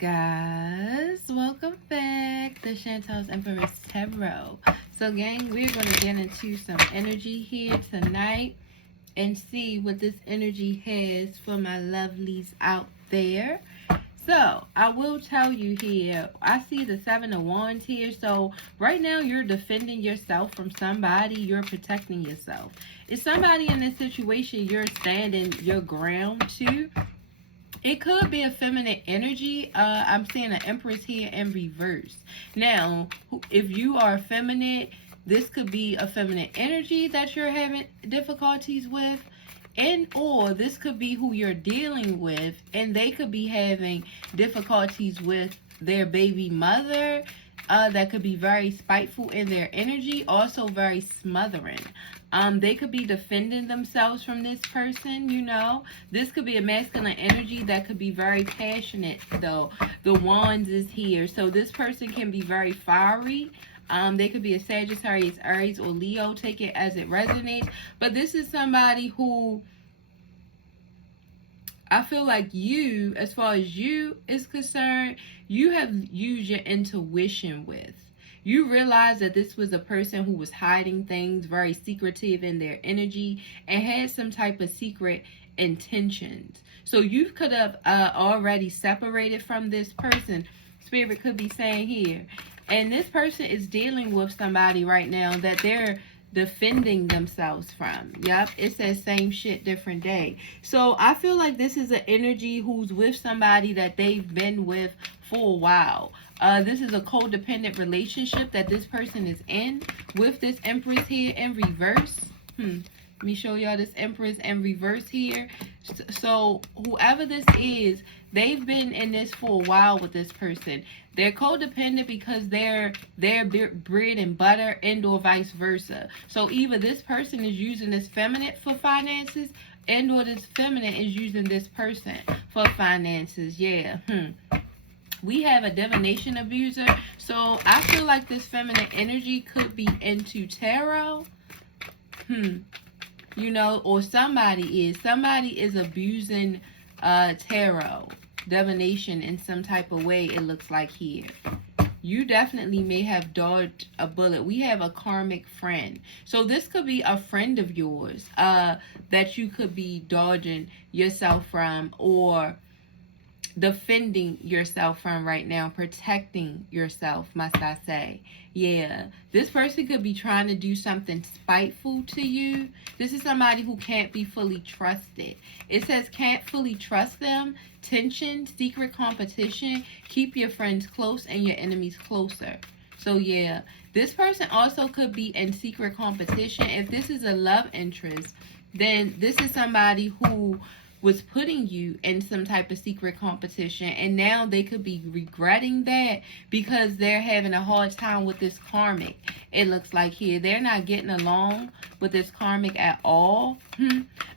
guys, welcome back to Chantal's Empress Tarot. So gang, we're going to get into some energy here tonight and see what this energy has for my lovelies out there. So I will tell you here, I see the Seven of Wands here. So right now you're defending yourself from somebody. You're protecting yourself. Is somebody in this situation you're standing your ground to? It could be a feminine energy. I'm seeing an Empress here in reverse. Now, if you are feminine, this could be a feminine energy that you're having difficulties with. And or this could be who you're dealing with, and they could be having difficulties with their baby mother. That could be very spiteful in their energy, also very smothering. They could be defending themselves from this person, you know. This could be a masculine energy that could be very passionate, though. The Wands is here. So this person can be very fiery. They could be a Sagittarius, Aries, or Leo. Take it as it resonates. But this is somebody who I feel like you, as far as you is concerned, you have used your intuition with. You realize that this was a person who was hiding things, very secretive in their energy, and had some type of secret intentions. So you could have already separated from this person. Spirit could be saying here. And this person is dealing with somebody right now that they're defending themselves from. Yep, it says same shit, different day. So I feel like this is an energy who's with somebody that they've been with for a while. This is a codependent relationship that this person is in with this Empress here in reverse. Let me show y'all this Empress in reverse here. So whoever this is, they've been in this for a while with this person. They're codependent because they're bread and butter, and or vice versa. So either this person is using this feminine for finances, and or this feminine is using this person for finances. Yeah. We have a divination abuser. So I feel like this feminine energy could be into tarot. You know, or somebody is abusing tarot, divination in some type of way, it looks like here. You definitely may have dodged a bullet. We have a karmic friend. So this could be a friend of yours that you could be dodging yourself from, or defending yourself from right now, protecting yourself, must I say. Yeah, this person could be trying to do something spiteful to you. This is somebody who can't be fully trusted. It says can't fully trust them, tension, secret competition, keep your friends close and your enemies closer. So yeah, this person also could be in secret competition. If this is a love interest, then this is somebody who was putting you in some type of secret competition, and now they could be regretting that because they're having a hard time with this karmic. It looks like here they're not getting along with this karmic at all.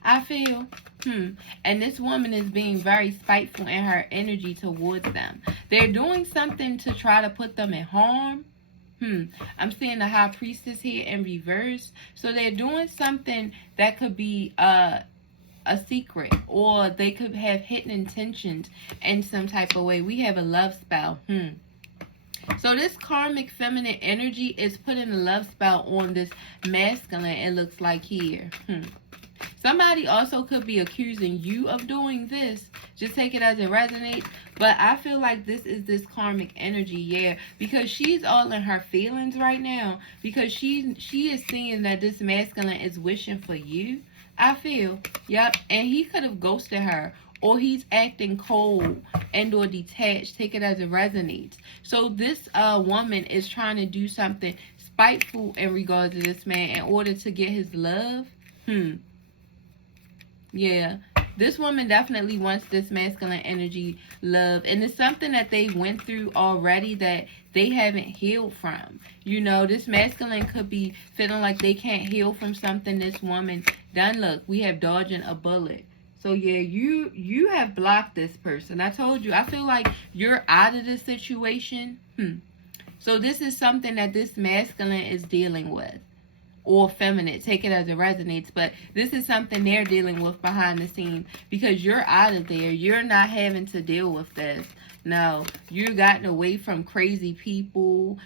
I feel and this woman is being very spiteful in her energy towards them. They're doing something to try to put them in harm. I'm seeing the High Priestess here in reverse. So they're doing something that could be a secret, or they could have hidden intentions in some type of way. We have a love spell. So this karmic feminine energy is putting a love spell on this masculine, it looks like here. Somebody also could be accusing you of doing this. Just take it as it resonates. But I feel like this is this karmic energy, yeah. Because she's all in her feelings right now. Because she is seeing that this masculine is wishing for you. I feel. Yep. And he could have ghosted her. Or he's acting cold and or detached. Take it as it resonates. So this woman is trying to do something spiteful in regards to this man in order to get his love. Yeah, this woman definitely wants this masculine energy love. And it's something that they went through already that they haven't healed from. You know, this masculine could be feeling like they can't heal from something this woman done. Look, we have dodging a bullet. So yeah, you have blocked this person. I told you, I feel like you're out of this situation. So this is something that this masculine is dealing with. or feminine. Take it as it resonates. But this is something they're dealing with behind the scenes, because you're out of there. You're not having to deal with this. No, you've gotten away from crazy people.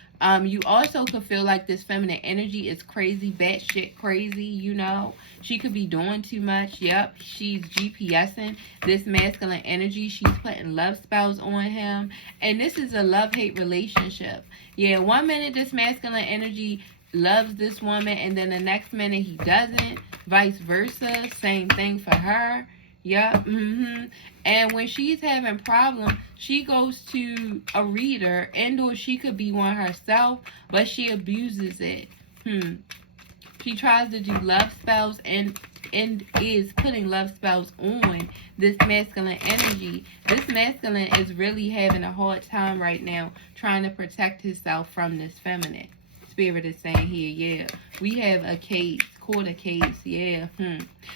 You also could feel like this feminine energy is crazy, batshit crazy, you know. She could be doing too much. Yep, she's GPSing this masculine energy. She's putting love spells on him. And this is a love-hate relationship. Yeah, one minute this masculine energy loves this woman, and then the next minute he doesn't. Vice versa. Same thing for her. Yep. And when she's having problems, she goes to a reader, and or she could be one herself, but she abuses it. She tries to do love spells and is putting love spells on this masculine energy. This masculine is really having a hard time right now trying to protect himself from this feminine. Spirit is saying here, yeah, we have a case, court a case, yeah.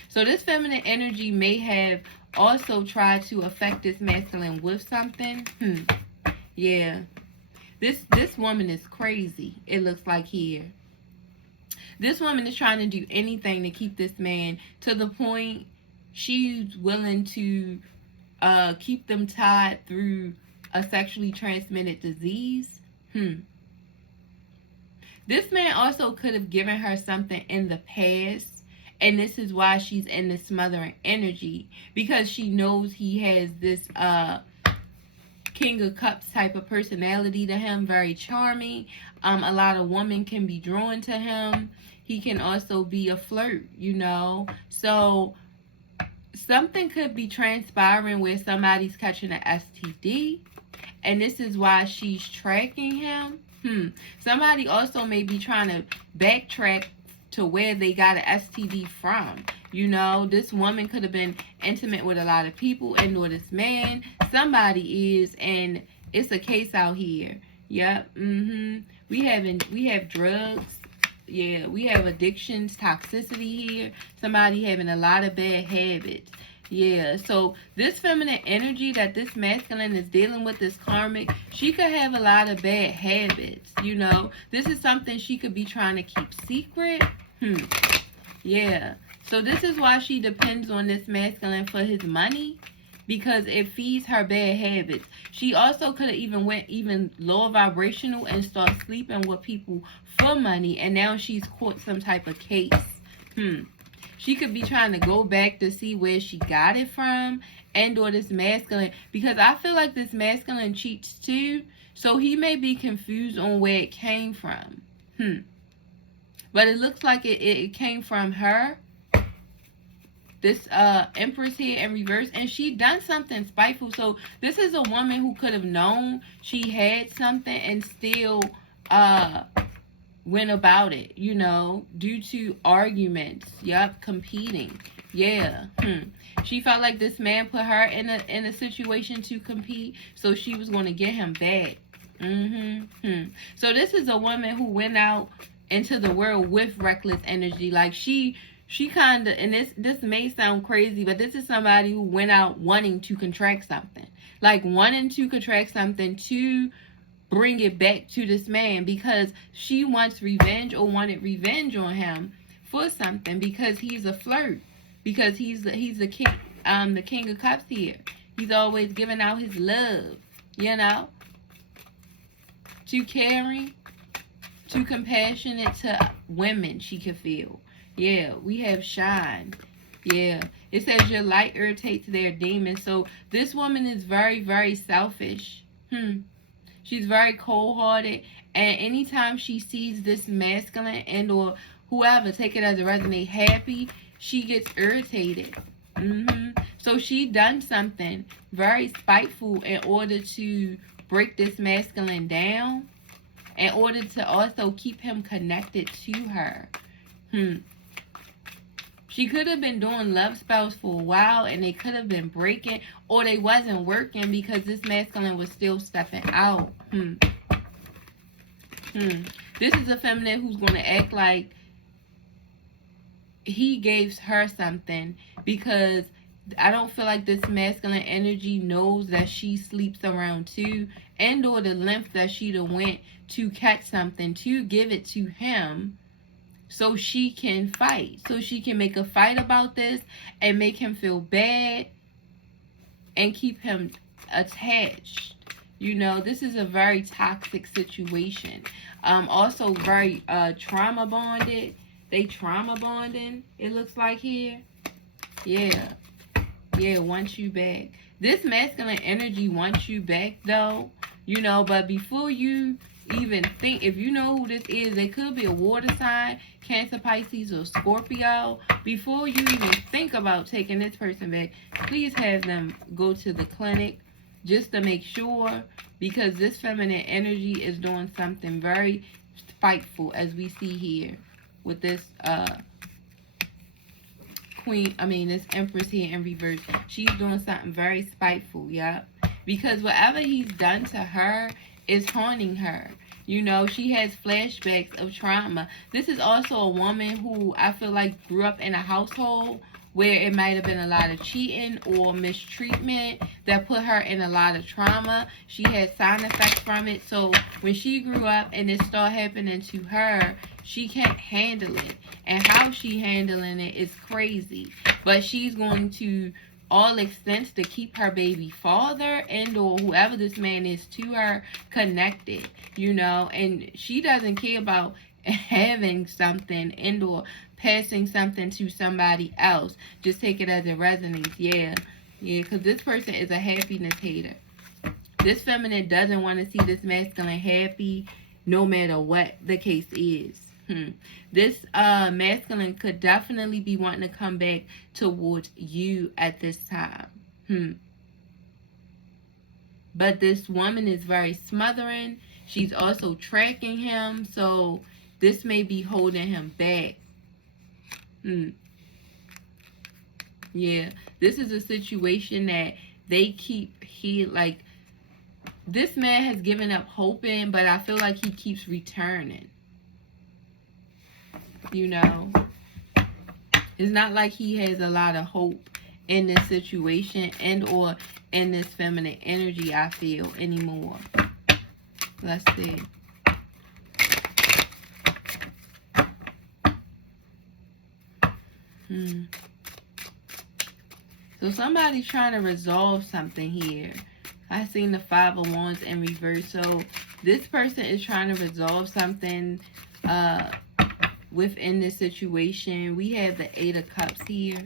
So this feminine energy may have also tried to affect this masculine with something. Yeah. This woman is crazy, it looks like here. This woman is trying to do anything to keep this man, to the point she's willing to keep them tied through a sexually transmitted disease. This man also could have given her something in the past, and this is why she's in this smothering energy, because she knows he has this King of Cups type of personality to him, very charming. A lot of women can be drawn to him. He can also be a flirt, you know. So something could be transpiring where somebody's catching an STD, and this is why she's tracking him. Somebody also may be trying to backtrack to where they got an STD from. You know, this woman could have been intimate with a lot of people, and or this man, somebody is, and it's a case out here. Yep. We have drugs. Yeah, we have addictions, toxicity here. Somebody having a lot of bad habits. Yeah, so this feminine energy that this masculine is dealing with, this karmic, she could have a lot of bad habits, you know. This is something she could be trying to keep secret. Yeah, so this is why she depends on this masculine for his money, because it feeds her bad habits. She also could have even went even lower vibrational and start sleeping with people for money, and now she's caught some type of case. She could be trying to go back to see where she got it from, and or this masculine, because I feel like this masculine cheats too, so he may be confused on where it came from. But it looks like it came from her. This Empress here in reverse, and she done something spiteful. So this is a woman who could have known she had something and still went about it, you know, due to arguments. Yep, competing. Yeah. She felt like this man put her in a situation to compete, so she was going to get him back. So this is a woman who went out into the world with reckless energy. Like she kind of, and this may sound crazy, but this is somebody who went out wanting to contract something. Like wanting to contract something to bring it back to this man, because she wants revenge or wanted revenge on him for something, because he's a flirt, because he's the king of cups here. He's always giving out his love, you know, too caring, too compassionate to women she could feel. Yeah, we have shine. Yeah, it says your light irritates their demons. So this woman is very, very selfish. She's very cold-hearted, and anytime she sees this masculine and or whoever, take it as a resonate, happy, she gets irritated. So she done something very spiteful in order to break this masculine down, in order to also keep him connected to her. She could have been doing love spells for a while, and they could have been breaking, or they wasn't working because this masculine was still stepping out. This is a feminine who's going to act like he gave her something, because I don't feel like this masculine energy knows that she sleeps around too, and or the length that she done went to catch something to give it to him. so she can fight, so she can make a fight about this and make him feel bad and keep him attached. You know, this is a very toxic situation. Also very trauma bonded. They trauma bonding, it looks like here. Yeah. Yeah, wants you back. This masculine energy wants you back though. You know, but before you even think, if you know who this is, they could be a water sign, Cancer, Pisces, or Scorpio. Before you even think about taking this person back, please have them go to the clinic just to make sure, because this feminine energy is doing something very spiteful, as we see here with this this Empress here in reverse. She's doing something very spiteful, yep. Because whatever he's done to her is haunting her. You know, she has flashbacks of trauma. This is also a woman who I feel like grew up in a household where it might have been a lot of cheating or mistreatment that put her in a lot of trauma. She had side effects from it. So when she grew up and it started happening to her, she can't handle it. And how she handling it is crazy. But she's going to all extents to keep her baby father and or whoever this man is to her connected, you know. And she doesn't care about having something and or passing something to somebody else. Just take it as it resonates. Yeah, because this person is a happiness hater. This feminine doesn't want to see this masculine happy no matter what the case is. This masculine could definitely be wanting to come back towards you at this time. But this woman is very smothering. She's also tracking him. So this may be holding him back. Yeah. This is a situation that they keep here. Like, this man has given up hoping, but I feel like he keeps returning. You know, it's not like he has a lot of hope in this situation and or in this feminine energy, I feel, anymore. Let's see. So somebody's trying to resolve something here. I seen the 5 of Wands in reverse. So this person is trying to resolve something within this situation. We have the 8 of Cups here.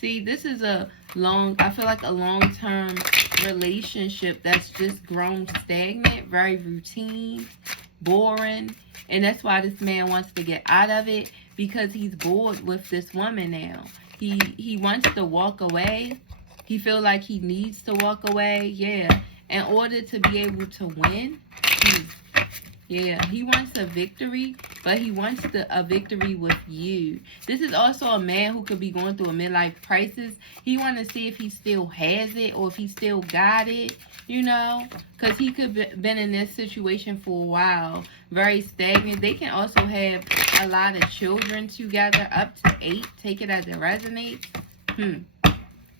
See, this is I feel like a long-term relationship that's just grown stagnant, very routine, boring. And that's why this man wants to get out of it, because he's bored with this woman now. He wants to walk away. He feels like he needs to walk away. Yeah. In order to be able to win. Yeah, he wants a victory, but he wants a victory with you. This is also a man who could be going through a midlife crisis. He wants to see if he still has it or if he still got it, you know, because he could have been in this situation for a while, very stagnant. They can also have a lot of children together, up to 8. Take it as it resonates.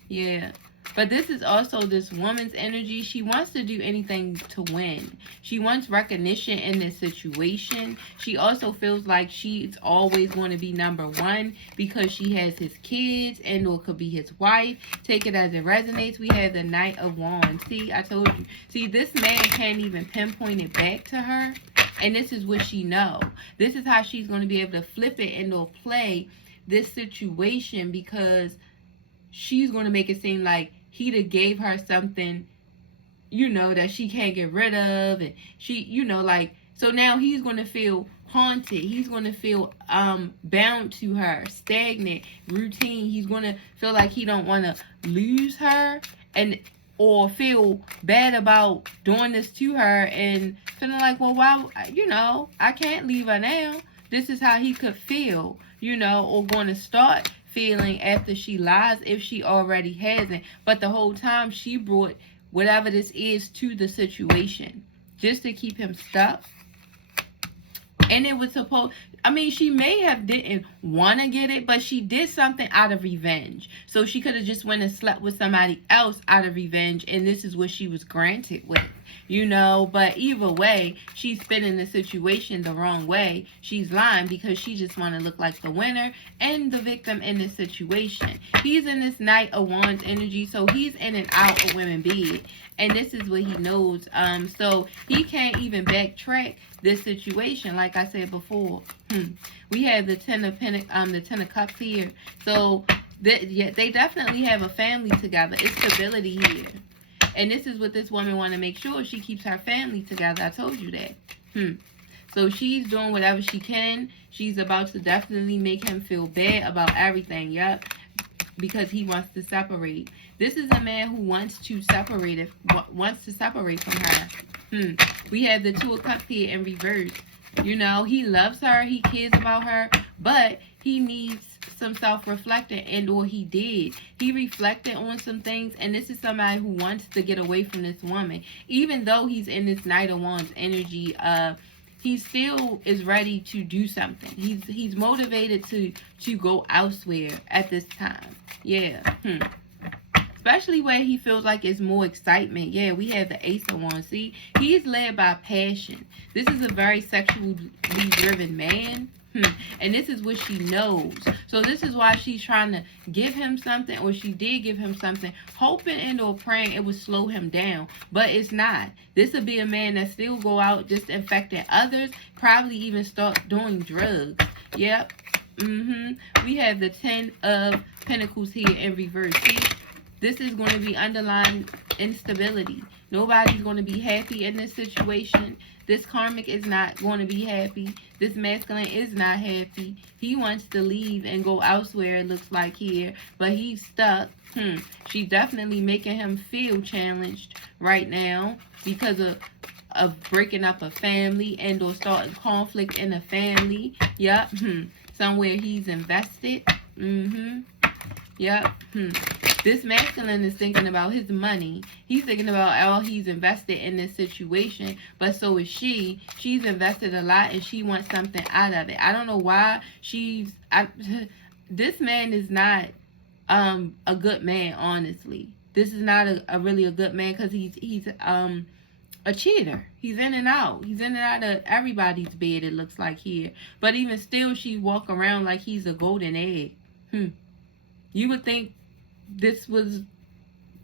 Yeah. But this is also this woman's energy. She wants to do anything to win. She wants recognition in this situation. She also feels like she's always going to be number one because she has his kids and or could be his wife. Take it as it resonates. We have the Knight of Wands. See, I told you. See, this man can't even pinpoint it back to her. And this is what she know. This is how she's going to be able to flip it and or play this situation, because she's going to make it seem like he done gave her something, you know, that she can't get rid of. And she, you know, like, so now he's going to feel haunted. He's going to feel bound to her, stagnant, routine. He's going to feel like he don't want to lose her and or feel bad about doing this to her and feeling like, well, why, you know, I can't leave her now. This is how he could feel, you know, or going to start feeling after she lies, if she already hasn't. But the whole time she brought whatever this is to the situation just to keep him stuck. And it was supposed, I mean, she may have didn't want to get it, but she did something out of revenge. So she could have just went and slept with somebody else out of revenge, and this is what she was granted with, you know. But either way, she's spinning the situation the wrong way. She's lying because she just want to look like the winner and the victim in this situation. He's in this Knight of Wands energy, so he's in and out of women bed, and this is what he knows. So he can't even backtrack this situation, like I said before. We have the Ten of Cups here. So they definitely have a family together. It's stability here. And this is what this woman want to make sure she keeps her family together. I told you that. So she's doing whatever she can. She's about to definitely make him feel bad about everything. Yep. Because he wants to separate. This is a man who wants to separate from her. We have the Two of Cups here in reverse. You know, he loves her, he cares about her, but he needs some self-reflecting, and or he did. He reflected on some things, and this is somebody who wants to get away from this woman. Even though he's in this Knight of Wands energy, he still is ready to do something. He's motivated to go elsewhere at this time. Yeah. Especially where he feels like it's more excitement. Yeah, we have the Ace of Wands. See, he's led by passion. This is a very sexually driven man. And this is what she knows. So this is why she's trying to give him something, or she did give him something, hoping and or praying it would slow him down. But it's not. This would be a man that still go out just infecting others, probably even start doing drugs. Yep. We have the Ten of Pentacles here in reverse. See? This is going to be underlying instability. Nobody's going to be happy in this situation. This karmic is not going to be happy. This masculine is not happy. He wants to leave and go elsewhere, it looks like here. But he's stuck. She's definitely making him feel challenged right now because of breaking up a family and or starting conflict in a family. Yep. Somewhere he's invested. Yep. This masculine is thinking about his money. He's thinking about all he's invested in this situation. But so is she. She's invested a lot and she wants something out of it. I don't know why this man is not a good man, honestly. This is not really a good man because he's a cheater. He's in and out. He's in and out of everybody's bed, it looks like here. But even still, she walk around like he's a golden egg. You would think this was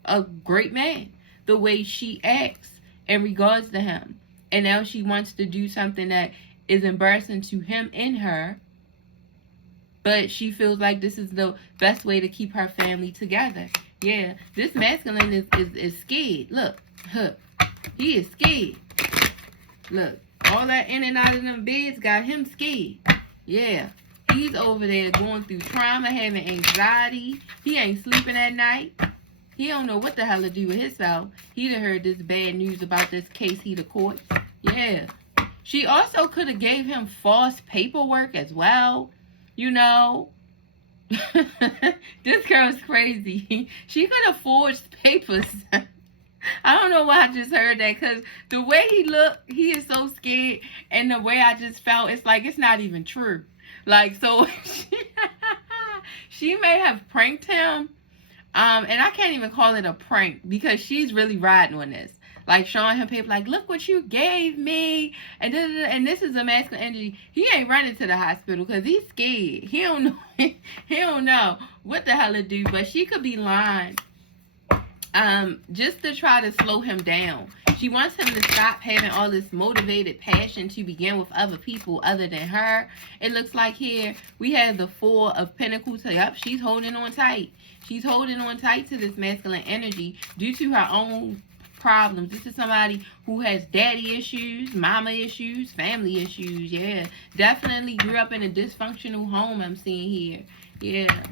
a great man, the way she acts in regards to him. And now she wants to do something that is embarrassing to him and her. But she feels like this is the best way to keep her family together. Yeah, this masculine is scared. Look, he is scared. Look, all that in and out of them beds got him scared. Yeah. He's over there going through trauma, having anxiety. He ain't sleeping at night. He don't know what the hell to do with himself. He'd have heard this bad news about this case he the courts. Yeah. She also could have gave him false paperwork as well. You know. This girl's crazy. She could have forged papers. I don't know why I just heard that, because the way he looked, he is so scared. And the way I just felt, it's like it's not even true. Like, so she may have pranked him. And I can't even call it a prank because she's really riding on this. Like, showing him paper, like, look what you gave me. And this is a masculine energy. He ain't running to the hospital because he's scared. He don't know. He don't know what the hell to do. But she could be lying. Just to try to slow him down. She wants him to stop having all this motivated passion to begin with other people other than her. It looks like here we have the Four of Pentacles. Yep, she's holding on tight. She's holding on tight to this masculine energy due to her own problems. This is somebody who has daddy issues, mama issues, family issues. Yeah, definitely grew up in a dysfunctional home, I'm seeing here. Yeah.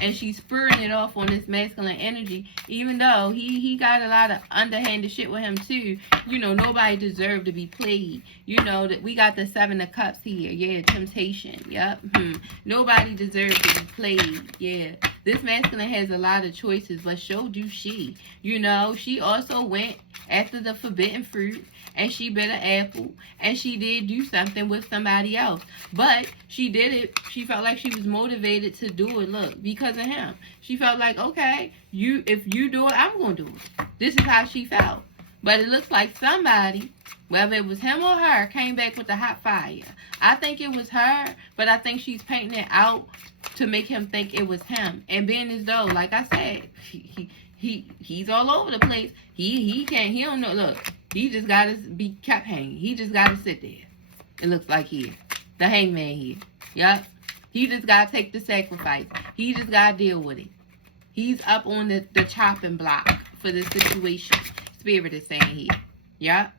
And she's spurring it off on this masculine energy, even though he got a lot of underhanded shit with him too. You know, nobody deserved to be played. You know, that we got the Seven of Cups here. Yeah, temptation. Yep. Nobody deserved to be played. Yeah. This masculine has a lot of choices, but so do she. You know, she also went after the forbidden fruit, and she bit an apple, and she did do something with somebody else. But she did it. She felt like she was motivated to do it, look, because of him. She felt like, okay, if you do it, I'm going to do it. This is how she felt. But it looks like somebody, whether it was him or her, came back with the hot fire. I think it was her, but I think she's painting it out to make him think it was him. And being as though, like I said, he's all over the place. He don't know. Look, he just got to be kept hanging. He just got to sit there. It looks like here. The hangman here. Yup. He just got to take the sacrifice. He just got to deal with it. He's up on the chopping block for this situation. Spirit is saying here. Yup.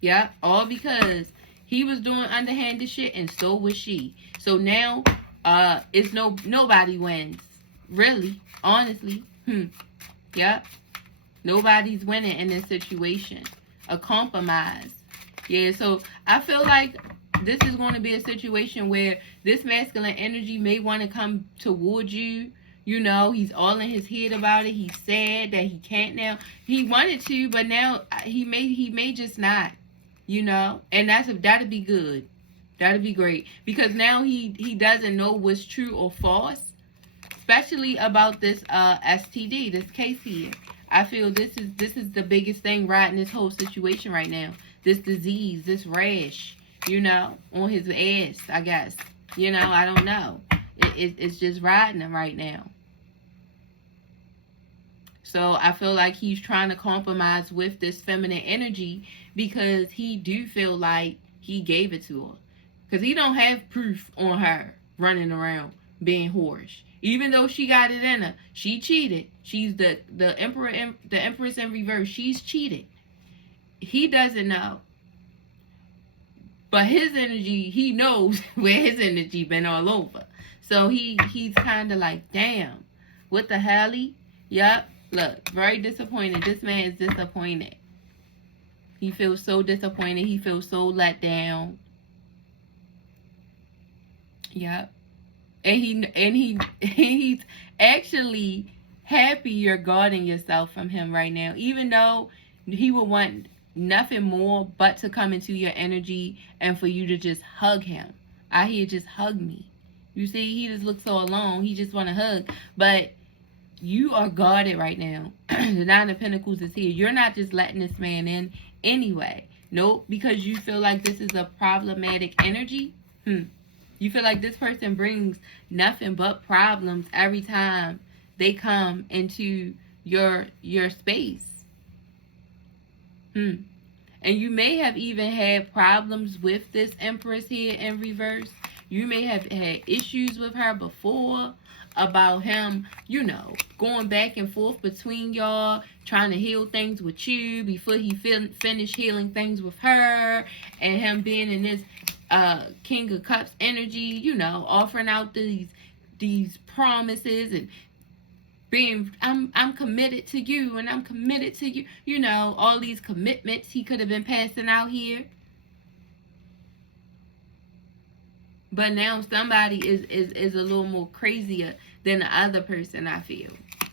Yup. All because he was doing underhanded shit and so was she. So now it's nobody wins. Really. Honestly. Yup. Nobody's winning in this situation. A compromise. Yeah, so I feel like this is going to be a situation where this masculine energy may want to come towards you. You know, he's all in his head about it. He's sad that he can't now. He wanted to, but now he may just not. You know, and that'd be good. That'd be great, because now he doesn't know what's true or false, especially about this STD, this case here. I feel this is the biggest thing riding this whole situation right now. This disease, this rash, you know, on his ass, I guess. You know, I don't know. It's just riding him right now. So I feel like he's trying to compromise with this feminine energy because he do feel like he gave it to her. Because he don't have proof on her running around being whorish. Even though she got it in her, she cheated. She's the empress in reverse. She's cheated. He doesn't know. But his energy, he knows where his energy been all over. So he's kind of like, damn, what the hell? Yup. Look, very disappointed. This man is disappointed. He feels so disappointed. He feels so let down. Yep. And he's actually happy you're guarding yourself from him right now. Even though he would want nothing more but to come into your energy and for you to just hug him. I hear just hug me. You see, he just looks so alone. He just want to hug. But you are guarded right now. The Nine of Pentacles is here. You're not just letting this man in anyway. Nope, because you feel like this is a problematic energy. You feel like this person brings nothing but problems every time they come into your space. And you may have even had problems with this Empress here in reverse. You may have had issues with her before about him, you know, going back and forth between y'all, trying to heal things with you before he finished healing things with her, and him being in this King of Cups energy, you know, offering out these promises and being, I'm committed to you and I'm committed to you, you know, all these commitments he could have been passing out here. But now somebody is a little more crazier than the other person, I feel.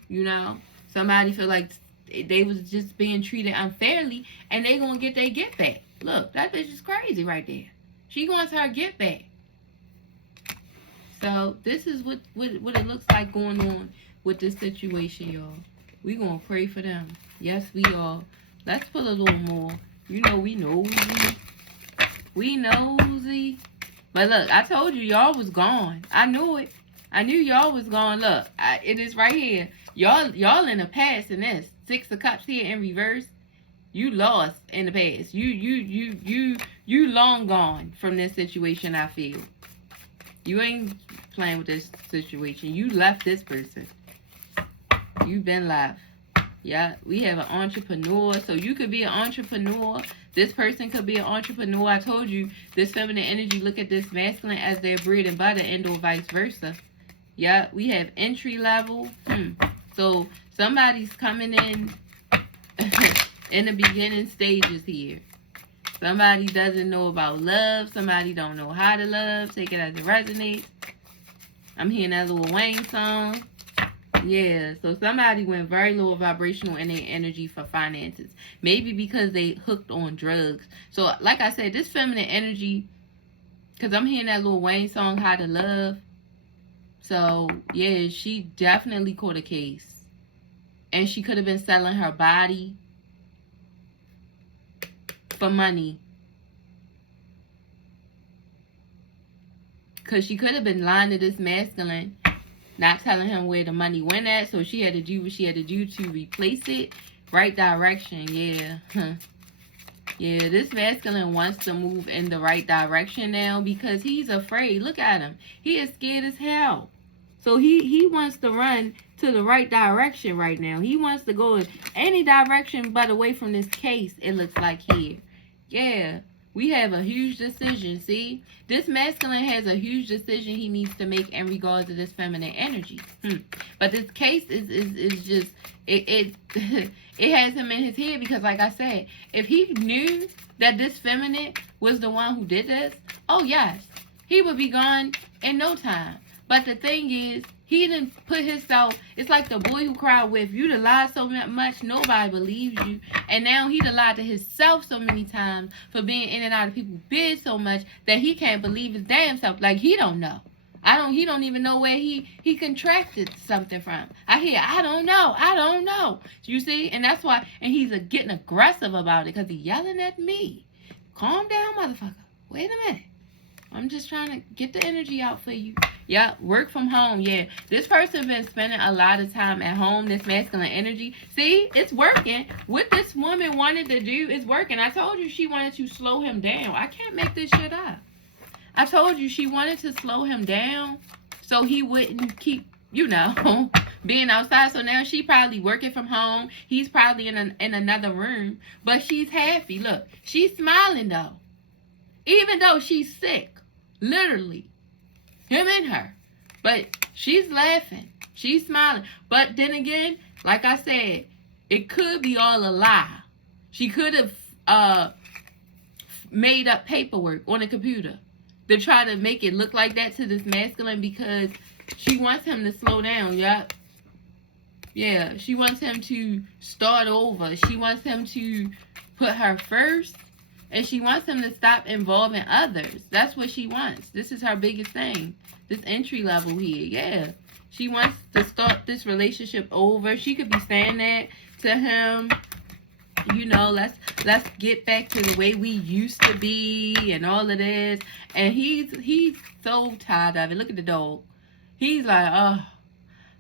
You know? Somebody feel like they was just being treated unfairly and they gonna get their get back. Look, that bitch is crazy right there. She wants her get back. So this is what it looks like going on with this situation, y'all. We gonna pray for them. Yes, we are. Let's put a little more. You know, we nosy. We nosy. But look, I told you, y'all was gone. I knew it. I knew y'all was gone. Look, it is right here. Y'all in the past in this. Six of Cups here in reverse. You lost in the past. You long gone from this situation, I feel. You ain't playing with this situation. You left this person. You've been left. Yeah, we have an entrepreneur. So you could be an entrepreneur. This person could be an entrepreneur. I told you, this feminine energy, look at this masculine as their bread and butter, and or vice versa. Yeah, we have entry level. So somebody's coming in in the beginning stages here. Somebody doesn't know about love. Somebody don't know how to love. Take it as it resonates. I'm hearing that Lil Wayne song. Yeah, so somebody went very low vibrational in their energy for finances. Maybe because they hooked on drugs. So, like I said, this feminine energy, because I'm hearing that Lil Wayne song, How to Love. So, yeah, she definitely caught a case. And she could have been selling her body for money. Because she could have been lying to this masculine, not telling him where the money went at, so she had to do what she had to do to replace it. Right direction, yeah. Yeah, this masculine wants to move in the right direction now because he's afraid. Look at him. He is scared as hell. So he wants to run to the right direction right now. He wants to go in any direction but away from this case, it looks like here. Yeah. We have a huge decision, see? This masculine has a huge decision he needs to make in regards to this feminine energy. But this case is just, it has him in his head because, like I said, if he knew that this feminine was the one who did this, oh yes, he would be gone in no time. But the thing is, he didn't put himself, it's like the boy who cried with, you done lied so much, nobody believes you. And now he done lied to himself so many times for being in and out of people's beds so much that he can't believe his damn self. Like, he don't know. He don't even know where he contracted something from. I don't know. You see? And that's why, and he's getting aggressive about it because he's yelling at me. Calm down, motherfucker. Wait a minute. I'm just trying to get the energy out for you. Yeah, work from home. Yeah, this person been spending a lot of time at home, this masculine energy. See, it's working. What this woman wanted to do is working. I told you she wanted to slow him down. I can't make this shit up. I told you she wanted to slow him down so he wouldn't keep, being outside. So now she probably working from home. He's probably in another room. But she's happy. Look, she's smiling though. Even though she's sick. Literally. Him and her. But she's laughing. She's smiling. But then again, like I said, it could be all a lie. She could have made up paperwork on a computer to try to make it look like that to this masculine because she wants him to slow down. Yup. Yeah, she wants him to start over. She wants him to put her first. And she wants him to stop involving others. That's what she wants. This is her biggest thing. This entry level here. Yeah. She wants to start this relationship over. She could be saying that to him. Let's get back to the way we used to be and all of this. And he's so tired of it. Look at the dog. He's like, oh,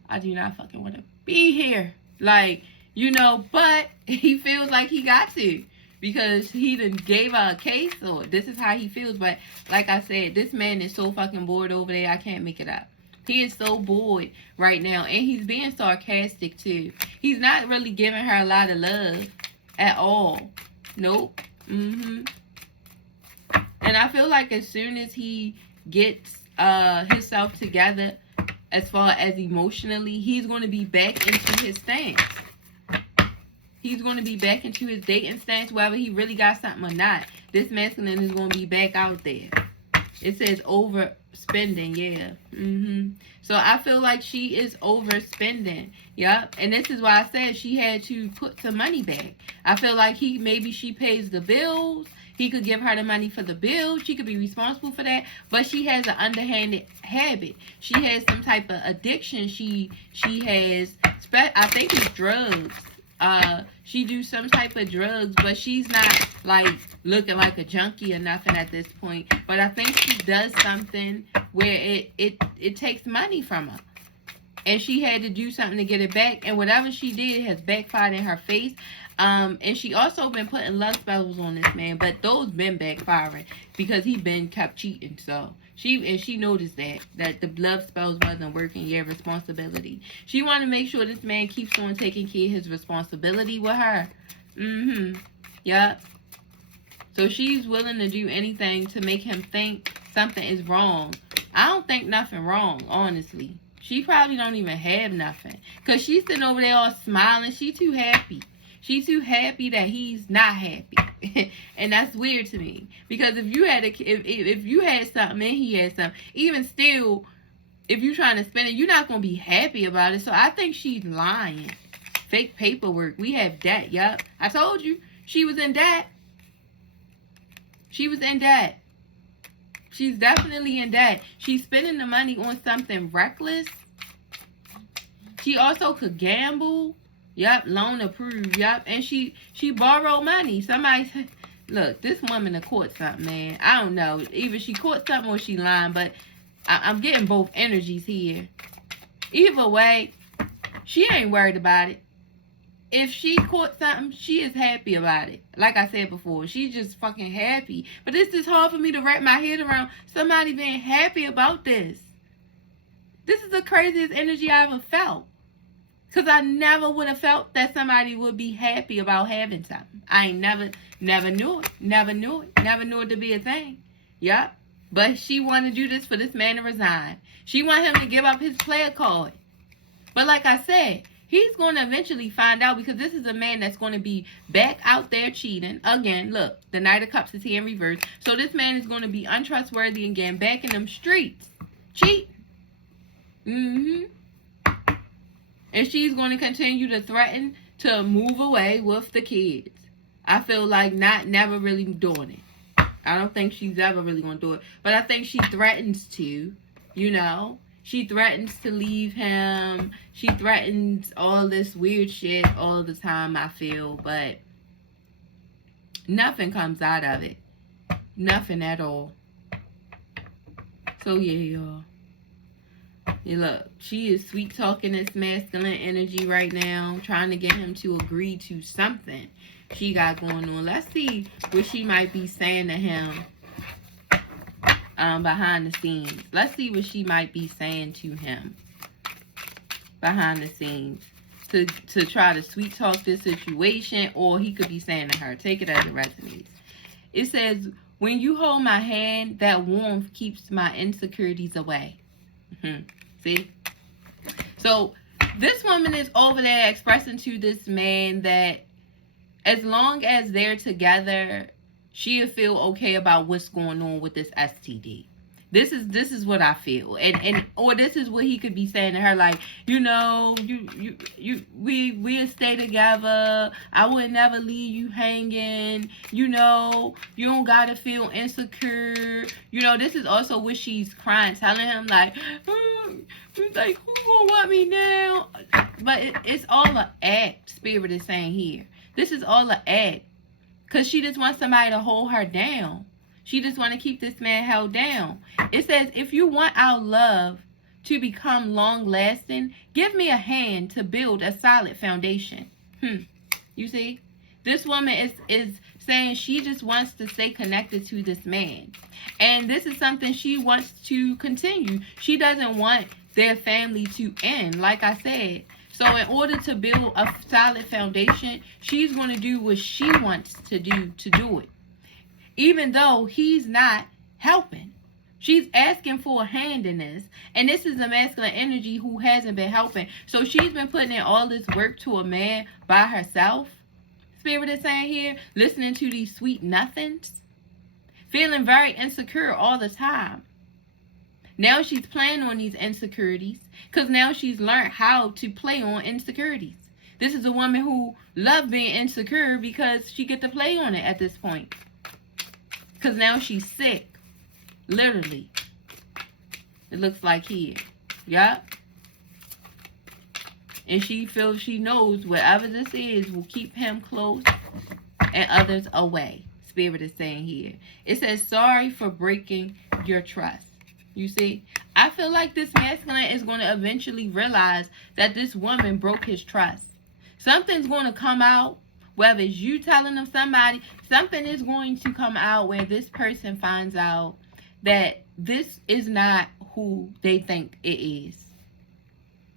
I do not fucking want to be here. Like, but he feels like he got to. Because he done gave her a case, or this is how he feels. But like I said, this man is so fucking bored over there, I can't make it up. He is so bored right now. And he's being sarcastic too. He's not really giving her a lot of love at all. Nope. And I feel like as soon as he gets himself together, as far as emotionally, he's going to be back into his stance. He's going to be back into his dating stance, whether he really got something or not. This masculine is going to be back out there. It says overspending, yeah. So I feel like she is overspending. Yep. And this is why I said she had to put some money back. I feel like maybe she pays the bills. He could give her the money for the bills. She could be responsible for that. But she has an underhanded habit. She has some type of addiction. She has, I think it's drugs. She do some type of drugs, but she's not like looking like a junkie or nothing at this point. But I think she does something where it takes money from her. And she had to do something to get it back. And whatever she did has backfired in her face. And she also been putting love spells on this man. But those been backfiring because he been kept cheating. So she noticed that the love spells wasn't working. Yeah, responsibility. She want to make sure this man keeps on taking care of his responsibility with her. Yep. So she's willing to do anything to make him think something is wrong. I don't think nothing wrong, honestly. She probably don't even have nothing. Because she's sitting over there all smiling. She too happy. She's too happy that he's not happy. And that's weird to me. Because if you had if you had something and he had something, even still, if you're trying to spend it, you're not going to be happy about it. So I think she's lying. Fake paperwork. We have debt. Yup. I told you. She was in debt. She was in debt. She's definitely in debt. She's spending the money on something reckless. She also could gamble. Yup. Loan approved. Yup. And she borrowed money. Somebody said, look, this woman have caught something, man. I don't know. Either she caught something or she lying. But I'm getting both energies here. Either way, she ain't worried about it. If she caught something, she is happy about it. Like I said before, she's just fucking happy. But this is hard for me to wrap my head around somebody being happy about this. This is the craziest energy I ever felt. Because I never would have felt that somebody would be happy about having something. I ain't never knew it. Never knew it. Never knew it to be a thing. Yup. But she wanted to do this for this man to resign. She want him to give up his player card. But like I said, he's going to eventually find out, because this is a man that's going to be back out there cheating. Again, look, the Knight of Cups is here in reverse. So this man is going to be untrustworthy again, back in them streets. Cheating. And she's going to continue to threaten to move away with the kids. I feel like never really doing it. I don't think she's ever really going to do it. But I think she threatens to, you know. She threatens to leave him. She threatens all this weird shit all the time, I feel. But nothing comes out of it. Nothing at all. So, yeah, y'all. Yeah, look, she is sweet-talking this masculine energy right now. Trying to get him to agree to something she got going on. Let's see what she might be saying to him. Behind the scenes. Let's see what she might be saying to him behind the scenes to try to sweet talk this situation, or he could be saying to her. Take it as it resonates. It says, when you hold my hand, that warmth keeps my insecurities away. See? So this woman is over there expressing to this man that as long as they're together, she'll feel okay about what's going on with this STD. This is what I feel. Or this is what he could be saying to her, like, you know, we'll stay together. I would never leave you hanging. You know, you don't gotta feel insecure. You know, this is also what she's crying, telling him, like, like, who gonna want me now? But it's all an act, Spirit is saying here. This is all an act. Because she just wants somebody to hold her down. She just want to keep this man held down. It says, if you want our love to become long-lasting, give me a hand to build a solid foundation. You see? This woman is saying she just wants to stay connected to this man. And this is something she wants to continue. She doesn't want their family to end, like I said. So in order to build a solid foundation, she's going to do what she wants to do it. Even though he's not helping. She's asking for a hand in this. And this is a masculine energy who hasn't been helping. So she's been putting in all this work to a man by herself. Spirit is saying here, listening to these sweet nothings. Feeling very insecure all the time. Now she's playing on these insecurities. Because now she's learned how to play on insecurities. This is a woman who loves being insecure because she get to play on it at this point. Because now she's sick. Literally. It looks like here. Yup. And she feels she knows whatever this is will keep him close and others away. Spirit is saying here. It says, sorry for breaking your trust. You see? I feel like this masculine is going to eventually realize that this woman broke his trust. Something's going to come out. Whether it's you telling them somebody, something is going to come out where this person finds out that this is not who they think it is.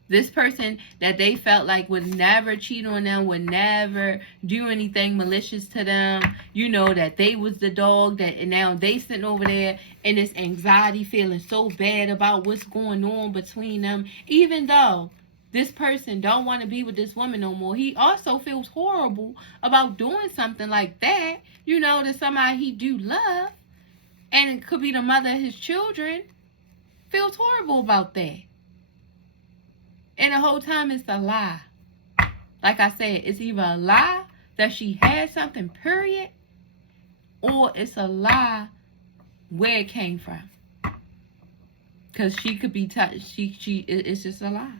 This person that they felt like would never cheat on them, would never do anything malicious to them. You know, that they was the dog, and now they sitting over there in this anxiety, feeling so bad about what's going on between them. Even though this person don't want to be with this woman no more, he also feels horrible about doing something like that, you know, to somebody he do love. And it could be the mother of his children. feels horrible about that. And the whole time it's a lie. Like I said, it's either a lie that she had something, period, or it's a lie where it came from. Because she could be touched. It's just a lie.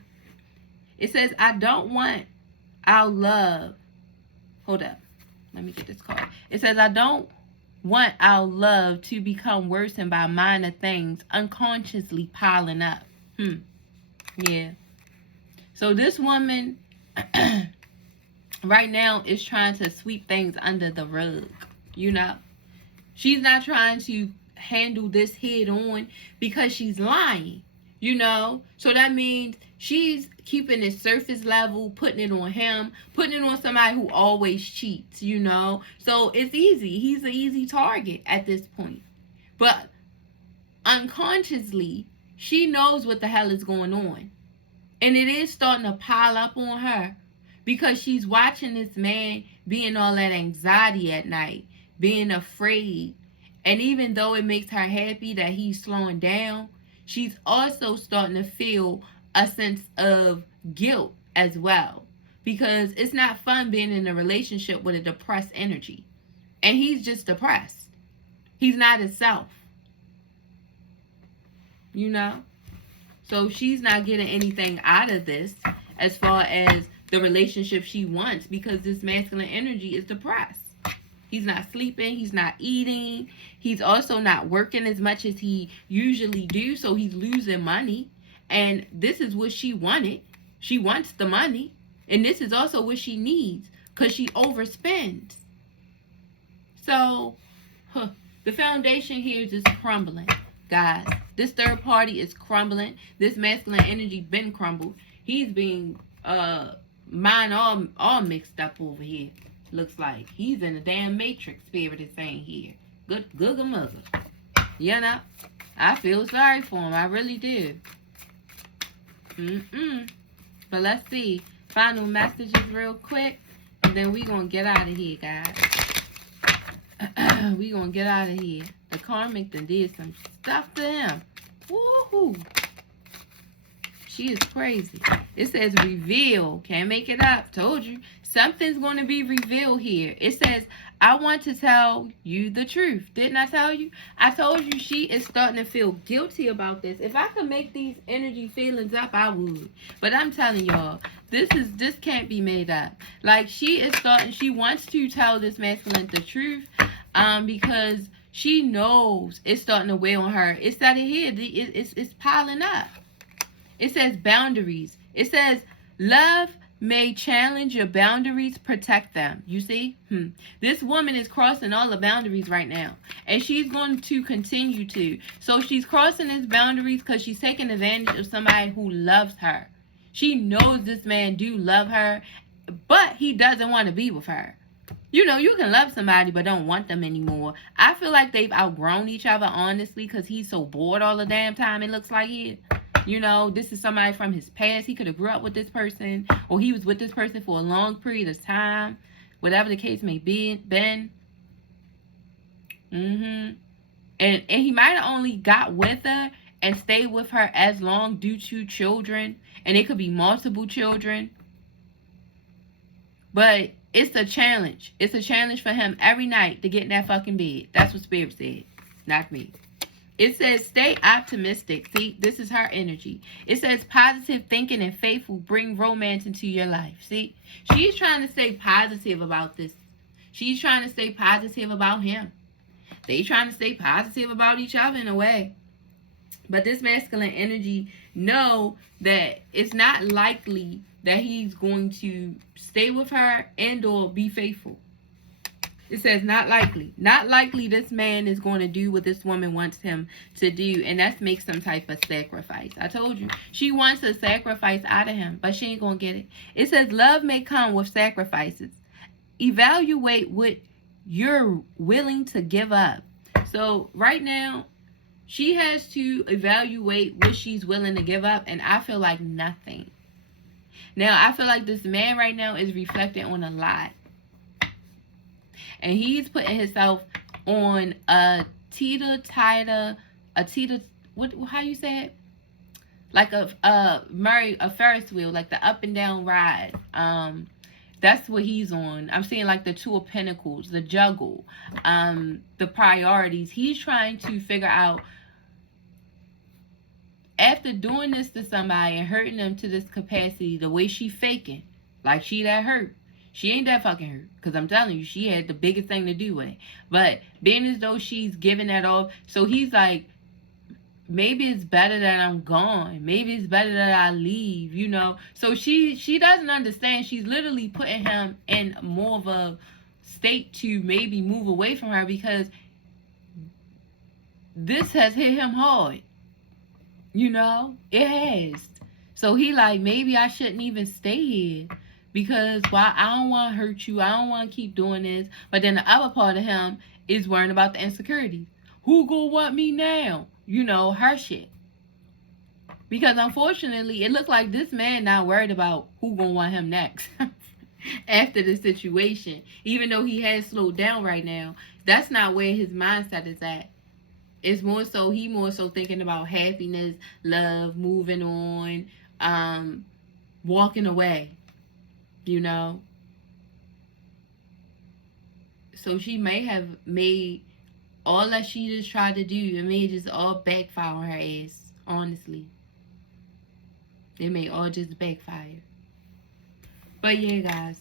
It says, I don't want our love. Hold up. Let me get this card. It says, I don't want our love to become worsened by minor things unconsciously piling up. Yeah. So this woman right now is trying to sweep things under the rug. You know? She's not trying to handle this head on because she's lying. You know? So that means she's keeping it surface level, putting it on him, putting it on somebody who always cheats, you know? So it's easy. He's an easy target at this point. But unconsciously, she knows what the hell is going on. And it is starting to pile up on her because she's watching this man being all that anxiety at night, being afraid. And even though it makes her happy that he's slowing down, she's also starting to feel a sense of guilt as well. Because it's not fun being in a relationship with a depressed energy. And he's just depressed. He's not himself. You know? So she's not getting anything out of this as far as the relationship she wants because this masculine energy is depressed. He's not sleeping. He's not eating. He's also not working as much as he usually do. So he's losing money. And this is what she wanted. She wants the money. And this is also what she needs because she overspends. So the foundation here is just crumbling, guys. This third party is crumbling. This masculine energy been crumbled. He's being mind all mixed up over here. Looks like he's in the damn matrix. Spirit is saying here. Good mother. You know, I feel sorry for him. I really do. But let's see. Final messages real quick. And then we gonna get out of here, guys. We gonna get out of here. The Karmic done did some stuff to him. Woohoo! She is crazy. It says reveal. Can't make it up. Told you. Something's going to be revealed here. It says, I want to tell you the truth. Didn't I tell you? I told you she is starting to feel guilty about this. If I could make these energy feelings up, I would. But I'm telling y'all, this can't be made up. Like she wants to tell this masculine the truth because she knows it's starting to weigh on her. It's out of here. It's piling up. It says boundaries. It says love may challenge your boundaries, protect them. You see? This woman is crossing all the boundaries right now. And she's going to continue to. So she's crossing his boundaries because she's taking advantage of somebody who loves her. She knows this man do love her, but he doesn't want to be with her. You know, you can love somebody but don't want them anymore. I feel like they've outgrown each other, honestly, because he's so bored all the damn time, it looks like he is. You know, this is somebody from his past. He could have grew up with this person, or he was with this person for a long period of time, whatever the case may be, been. And he might have only got with her and stayed with her as long due to children, and it could be multiple children. But it's a challenge. It's a challenge for him every night to get in that fucking bed. That's what Spirit said, not me. It says, stay optimistic. See, this is her energy. It says, positive thinking and faith will bring romance into your life. See, she's trying to stay positive about this. She's trying to stay positive about him. They trying to stay positive about each other in a way. But this masculine energy know that it's not likely that he's going to stay with her and or be faithful. It says not likely. Not likely this man is going to do what this woman wants him to do. And that's make some type of sacrifice. I told you. She wants a sacrifice out of him. But she ain't going to get it. It says love may come with sacrifices. Evaluate what you're willing to give up. So right now, she has to evaluate what she's willing to give up. And I feel like nothing. Now, I feel like this man right now is reflecting on a lot. And he's putting himself on a how you say it? like a Ferris wheel, like the up and down ride. That's what he's on. I'm seeing like the Two of Pentacles, the juggle, the priorities. He's trying to figure out, after doing this to somebody and hurting them to this capacity, the way she faking, like she that hurt. She ain't that fucking hurt. Because I'm telling you, she had the biggest thing to do with it. But being as though she's giving that off, so he's like, maybe it's better that I'm gone. Maybe it's better that I leave, you know. So she doesn't understand. She's literally putting him in more of a state to maybe move away from her, because this has hit him hard. You know, it has. So he like, maybe I shouldn't even stay here, because why? I don't want to hurt you. I don't want to keep doing this. But then the other part of him is worrying about the insecurities. Who gonna want me now? You know, her shit. Because unfortunately, it looks like this man not worried about who gonna want him next after the situation. Even though he has slowed down right now, that's not where his mindset is at. It's more so, he more so thinking about happiness, love, moving on, walking away, you know. So she may have made all that she just tried to do, it may just all backfire on her ass, honestly. It may all just backfire. But yeah, guys,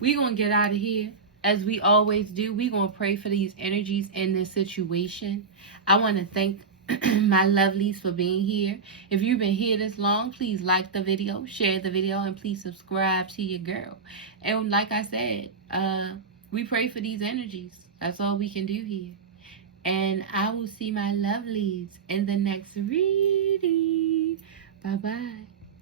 we gonna get out of here. As we always do, we gonna pray for these energies in this situation. I want to thank my lovelies for being here. If you've been here this long, please like the video, share the video, and please subscribe to your girl. And like I said, we pray for these energies. That's all we can do here. And I will see my lovelies in the next reading. Bye-bye.